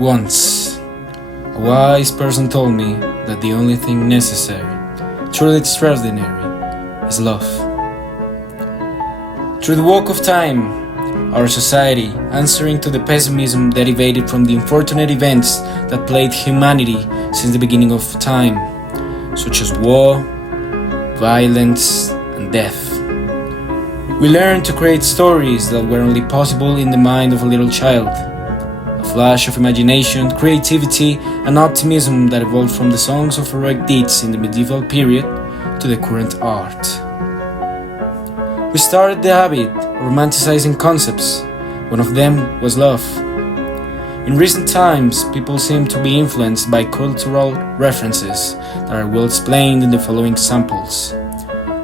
Once, a wise person told me that the only thing necessary, truly extraordinary, is love. Through the walk of time, our society, answering to the pessimism derivated from the unfortunate events that plagued humanity since the beginning of time, such as war, violence, and death. We learned to create stories that were only possible in the mind of a little child. A flash of imagination, creativity, and optimism that evolved from the songs of heroic deeds in the medieval period to the current art. We started the habit of romanticizing concepts. One of them was love. In recent times, people seem to be influenced by cultural references that are well explained in the following samples.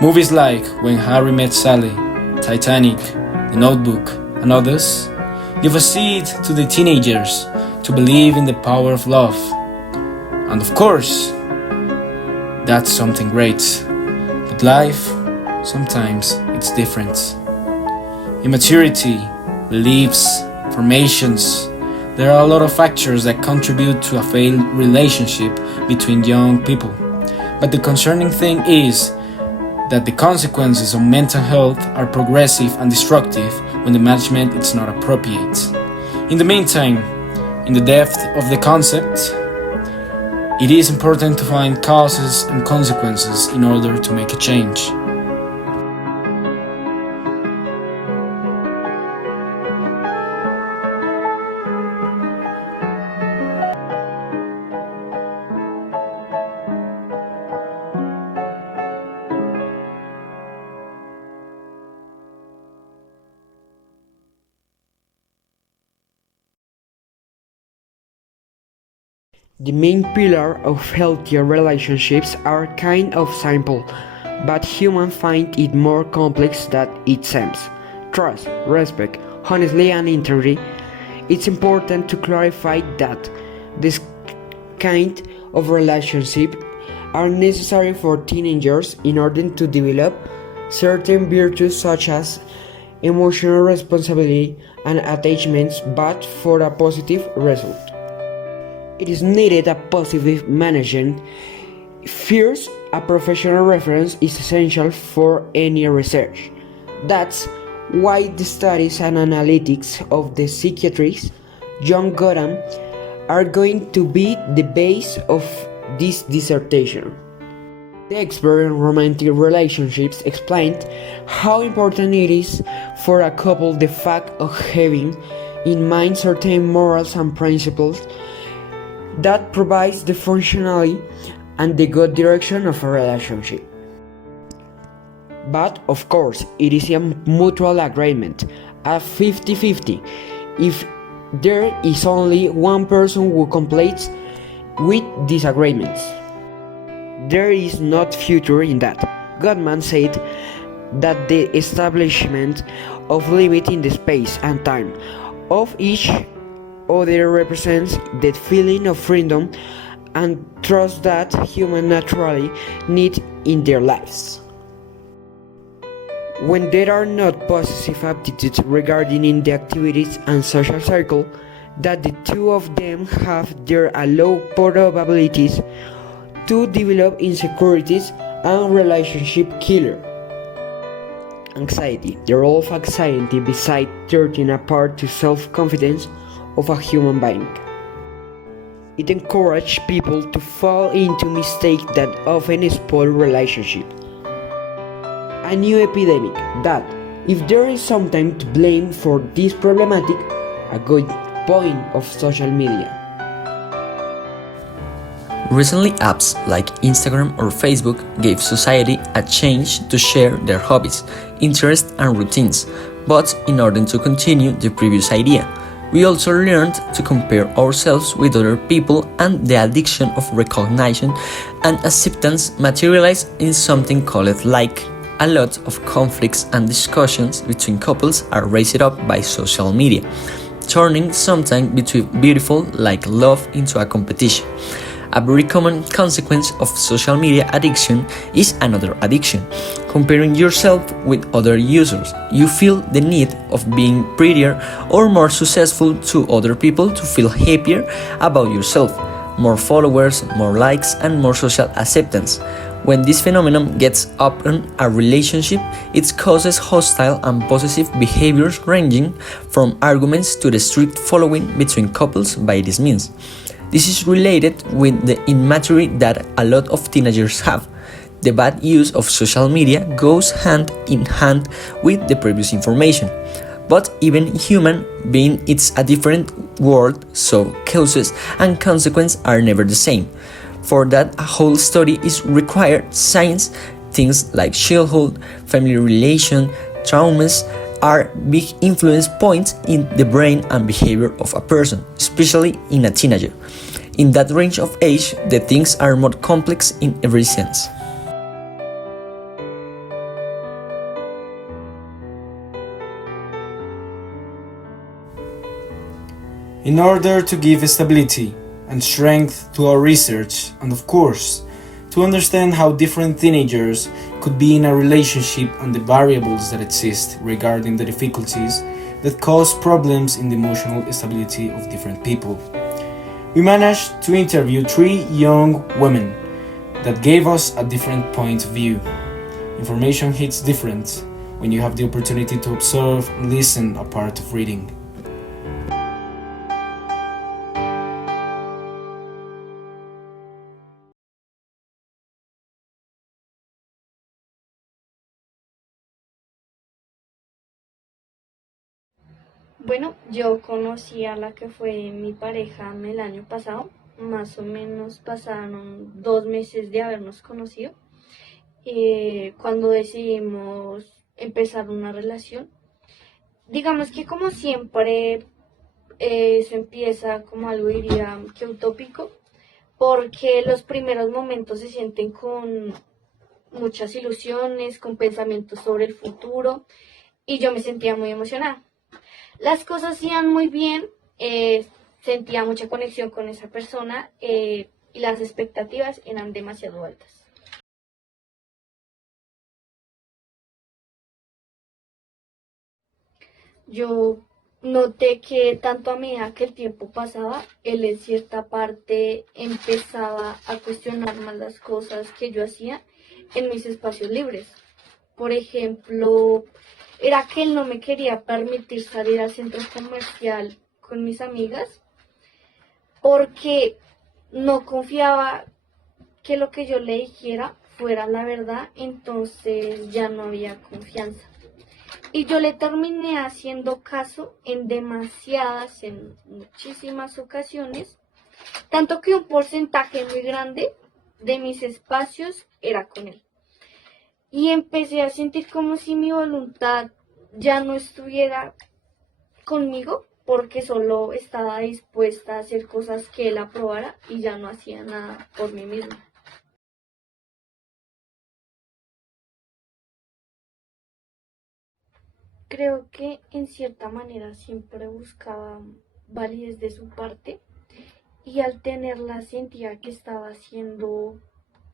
Movies like When Harry Met Sally, Titanic, The Notebook, and others give a seed to the teenagers to believe in the power of love. And of course, that's something great. But life, sometimes it's different. Immaturity, beliefs, formations, there are a lot of factors that contribute to a failed relationship between young people. But the concerning thing is that the consequences of mental health are progressive and destructive when the management is not appropriate. In the meantime, in the depth of the concept, it is important to find causes and consequences in order to make a change. The main pillar of healthier relationships are kind of simple, but humans find it more complex than it seems. Trust, respect, honesty and integrity. It's important to clarify that this kind of relationship are necessary for teenagers in order to develop certain virtues such as emotional responsibility and attachments, but for a positive result. It is needed a positive management. First, a professional reference is essential for any research. That's why the studies and analytics of the psychiatrist John Gottman are going to be the base of this dissertation. The expert in romantic relationships explained how important it is for a couple the fact of having in mind certain morals and principles that provides the functionality and the good direction of a relationship. But of course, it is a mutual agreement, a 50-50. If there is only one person who complains with disagreements, there is not future in that. Gottman said that the establishment of limit in the space and time of each other represents the feeling of freedom and trust that humans naturally need in their lives. When there are not positive attitudes regarding in the activities and social circle, that the two of them have their low probabilities to develop insecurities and relationship killer. Anxiety. The role of anxiety besides turning apart to self-confidence of a human being. It encourages people to fall into mistakes that often spoil relationships. A new epidemic that, if there is something to blame for this problematic, a good point of social media. Recently, apps like Instagram or Facebook gave society a chance to share their hobbies, interests, and routines, but in order to continue the previous idea, we also learned to compare ourselves with other people, and the addiction of recognition and acceptance materialized in something called like. A lot of conflicts and discussions between couples are raised up by social media, turning something beautiful like love into a competition. A very common consequence of social media addiction is another addiction, comparing yourself with other users. You feel the need of being prettier or more successful to other people to feel happier about yourself, more followers, more likes, and more social acceptance. When this phenomenon gets up in a relationship, it causes hostile and possessive behaviors ranging from arguments to the strict following between couples by this means. This is related with the immaturity that a lot of teenagers have. The bad use of social media goes hand in hand with the previous information. But even human being is a different world, so causes and consequences are never the same. For that, a whole study is required. Science, things like childhood, family relation, traumas are big influence points in the brain and behavior of a person, especially in a teenager. In that range of age, the things are more complex in every sense. In order to give stability and strength to our research, and of course, to understand how different teenagers could be in a relationship and the variables that exist regarding the difficulties that cause problems in the emotional stability of different people, we managed to interview 3 young women that gave us a different point of view. Information hits different when you have the opportunity to observe and listen a part of reading. Bueno, yo conocí a la que fue mi pareja el año pasado, más o menos pasaron 2 meses de habernos conocido, cuando decidimos empezar una relación. Digamos que como siempre eso empieza como algo diría que utópico, porque los primeros momentos se sienten con muchas ilusiones, con pensamientos sobre el futuro, y yo me sentía muy emocionada. Las cosas iban muy bien, sentía mucha conexión con esa persona y las expectativas eran demasiado altas. Yo noté que tanto a medida que el tiempo pasaba, él en cierta parte empezaba a cuestionar más las cosas que yo hacía en mis espacios libres. Por ejemplo, era que él no me quería permitir salir al centro comercial con mis amigas porque no confiaba que lo que yo le dijera fuera la verdad, entonces ya no había confianza. Y yo le terminé haciendo caso en muchísimas ocasiones, tanto que un porcentaje muy grande de mis espacios era con él. Y empecé a sentir como si mi voluntad ya no estuviera conmigo, porque solo estaba dispuesta a hacer cosas que él aprobara y ya no hacía nada por mí misma. Creo que en cierta manera siempre buscaba validez de su parte y al tenerla sentía que estaba haciendo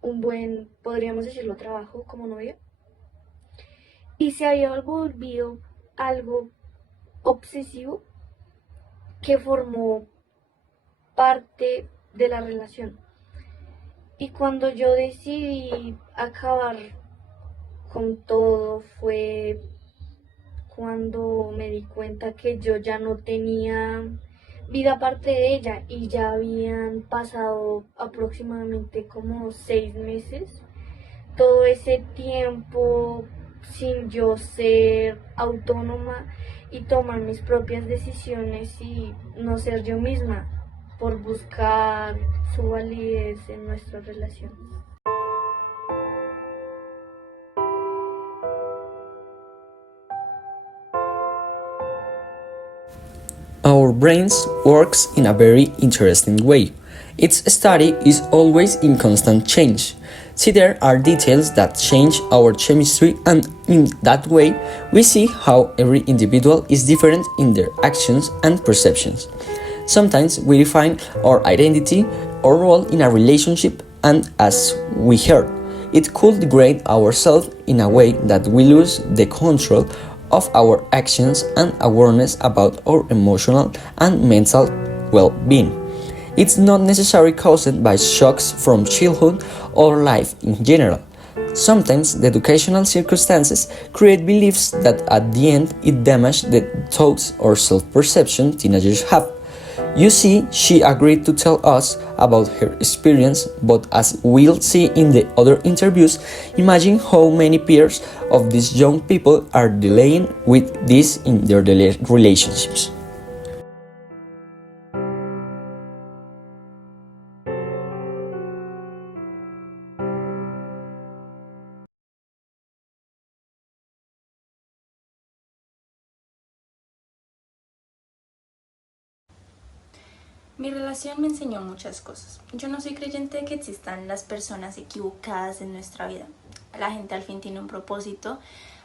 un buen, podríamos decirlo, trabajo como novia, y se había volvido algo obsesivo que formó parte de la relación. Y cuando yo decidí acabar con todo fue cuando me di cuenta que yo ya no tenía vida aparte de ella y ya habían pasado aproximadamente como 6 meses. Todo ese tiempo sin yo ser autónoma y tomar mis propias decisiones y no ser yo misma por buscar su validez en nuestra relación. Our brains works in a very interesting way. Its study is always in constant change. See, there are details that change our chemistry, and in that way we see how every individual is different in their actions and perceptions. Sometimes we define our identity our role in a relationship, and as we heard, it could degrade ourselves in a way that we lose the control of our actions and awareness about our emotional and mental well-being. It's not necessarily caused by shocks from childhood or life in general. Sometimes the educational circumstances create beliefs that at the end it damages the thoughts or self-perception teenagers have. You see, she agreed to tell us about her experience, but as we'll see in the other interviews, imagine how many peers of these young people are dealing with this in their relationships. Mi relación me enseñó muchas cosas. Yo no soy creyente de que existan las personas equivocadas en nuestra vida. La gente al fin tiene un propósito.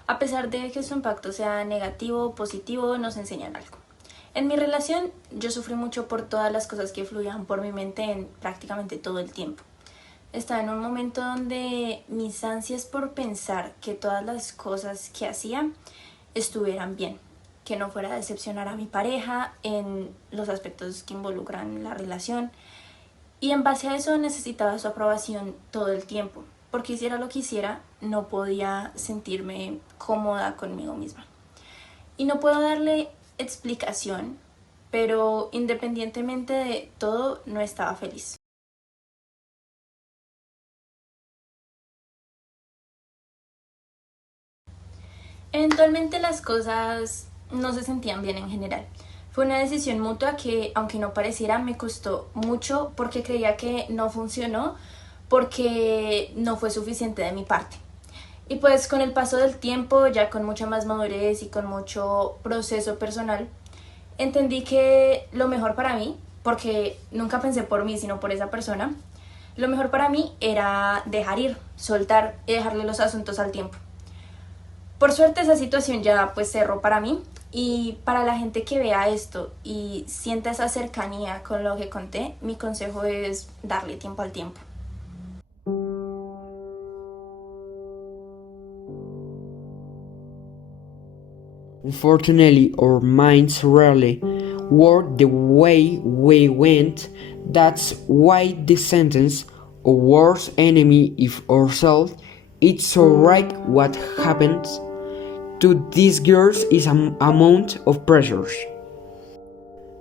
A pesar de que su impacto sea negativo o positivo, nos enseñan algo. En mi relación, yo sufrí mucho por todas las cosas que fluían por mi mente en prácticamente todo el tiempo. Estaba en un momento donde mis ansias por pensar que todas las cosas que hacía estuvieran bien, que no fuera a decepcionar a mi pareja en los aspectos que involucran la relación. Y en base a eso necesitaba su aprobación todo el tiempo. Porque hiciera lo que hiciera, no podía sentirme cómoda conmigo misma. Y no puedo darle explicación, pero independientemente de todo, no estaba feliz. Eventualmente las cosas no se sentían bien en general. Fue una decisión mutua que, aunque no pareciera, me costó mucho porque creía que no funcionó, porque no fue suficiente de mi parte. Y pues con el paso del tiempo, ya con mucha más madurez y con mucho proceso personal, entendí que lo mejor para mí, porque nunca pensé por mí, sino por esa persona, lo mejor para mí era dejar ir, soltar y dejarle los asuntos al tiempo. Por suerte esa situación ya pues cerró para mí, y para la gente que vea esto y sienta esa cercanía con lo que conté, mi consejo es darle tiempo al tiempo. Unfortunately, our minds rarely work the way we want. That's why the sentence, "our worst enemy is ourselves," it's so right. What happens to these girls is an amount of pressures,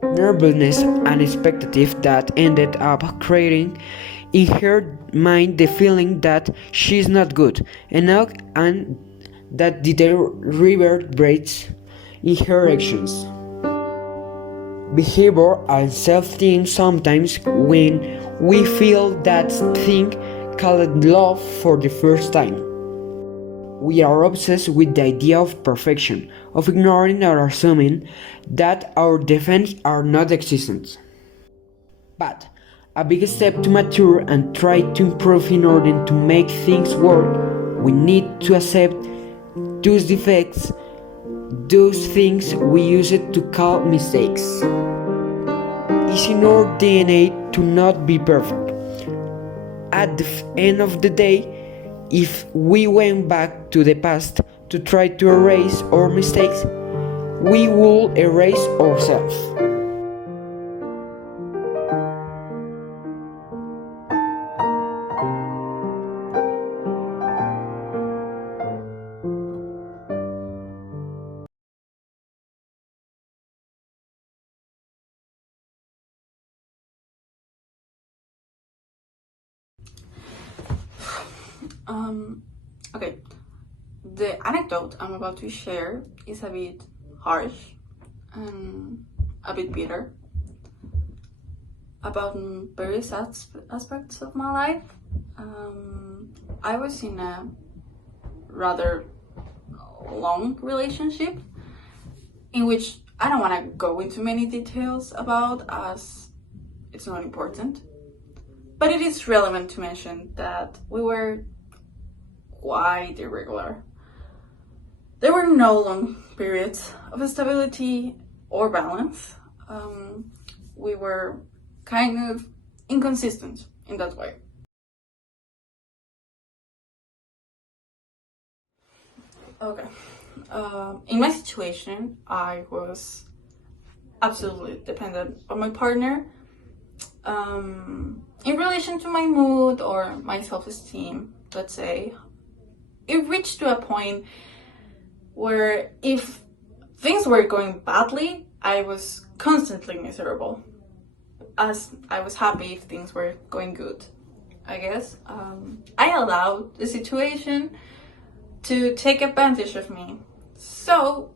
nervousness, and expectative that ended up creating in her mind the feeling that she's not good enough and that reverberates in her actions, behavior, and self-esteem. Sometimes when we feel that thing called love for the first time, we are obsessed with the idea of perfection, of ignoring or assuming that our defects are not existent. But a big step to mature and try to improve in order to make things work, we need to accept those defects, those things we use it to call mistakes. It's in our DNA to not be perfect. At the end of the day, if we went back to the past to try to erase our mistakes, we will erase ourselves. Okay, the anecdote I'm about to share is a bit harsh and a bit bitter about various aspects of my life. I was in a rather long relationship in which I don't want to go into many details about, as it's not important, but it is relevant to mention that we were quite irregular. There were no long periods of stability or balance. We were kind of inconsistent in that way. Okay. In my situation, I was absolutely dependent on my partner in relation to my mood or my self-esteem, let's say. It reached to a point where if things were going badly, I was constantly miserable, as I was happy if things were going good, I guess. I allowed the situation to take advantage of me. So,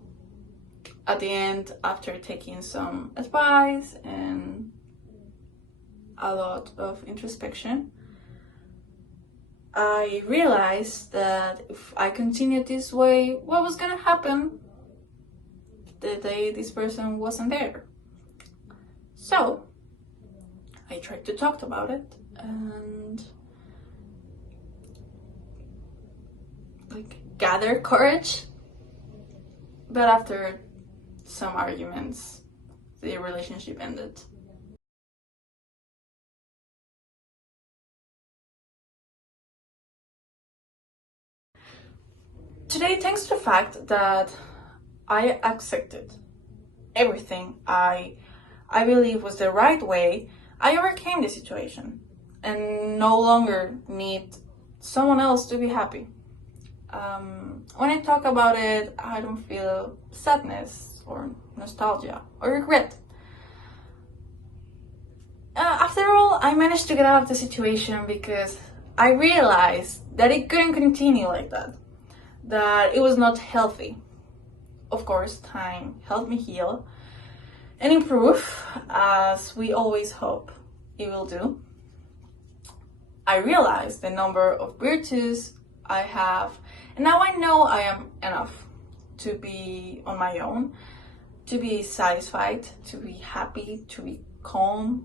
at the end, after taking some advice and a lot of introspection, I realized that if I continued this way, what was gonna happen the day this person wasn't there? So, I tried to talk about it and gather courage. But after some arguments, the relationship ended. Today, thanks to the fact that I accepted everything I believe was the right way, I overcame the situation and no longer need someone else to be happy. When I talk about it, I don't feel sadness or nostalgia or regret. After all, I managed to get out of the situation because I realized that it couldn't continue like that, that it was not healthy. Of course, time helped me heal and improve, as we always hope it will do. I realized the number of virtues I have, and now I know I am enough to be on my own, to be satisfied, to be happy, to be calm.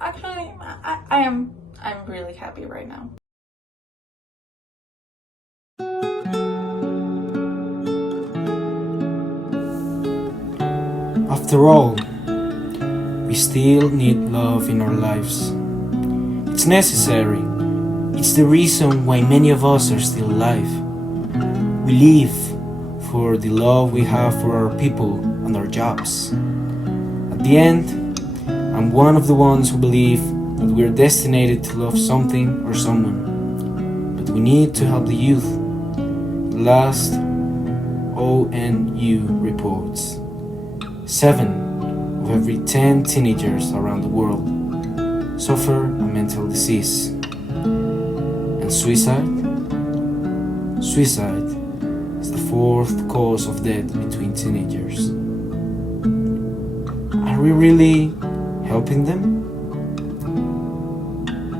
Actually, I'm really happy right now. After all, we still need love in our lives. It's necessary. It's the reason why many of us are still alive. We live for the love we have for our people and our jobs. At the end, I'm one of the ones who believe that we're destined to love something or someone. But we need to help the youth. The last ONU reports 7 of every 10 teenagers around the world suffer a mental disease. And suicide is the 4th cause of death between teenagers. Are we really helping them?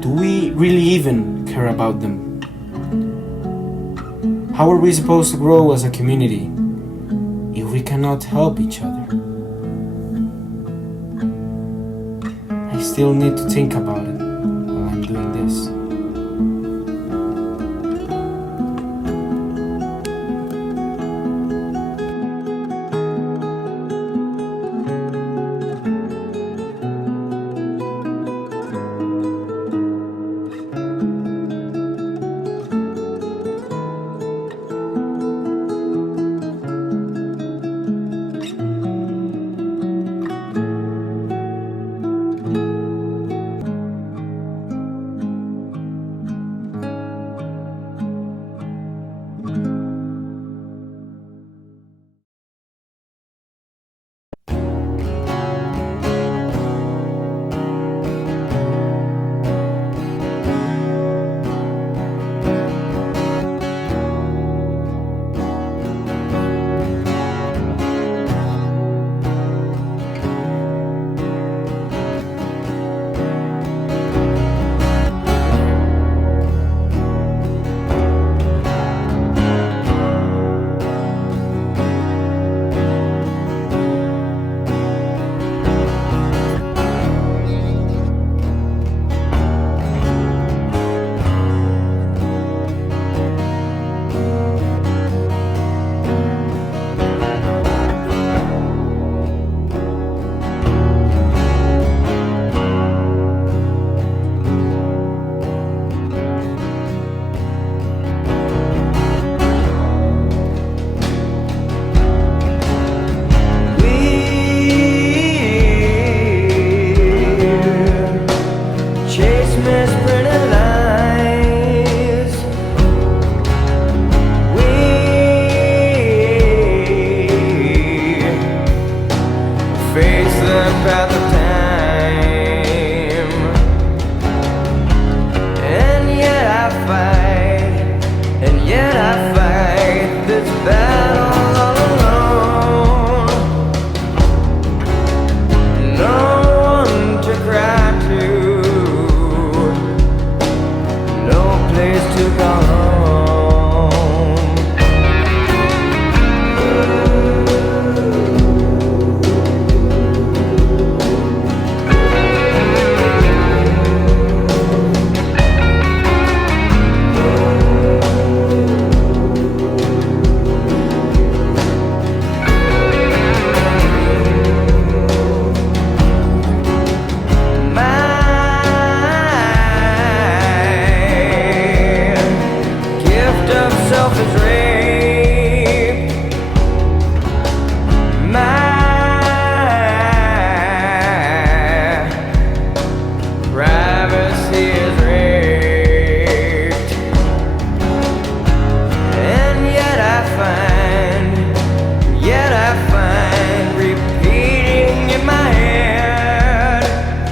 Do we really even care about them? How are we supposed to grow as a community if we cannot help each other? I still need to think about it while I'm doing this.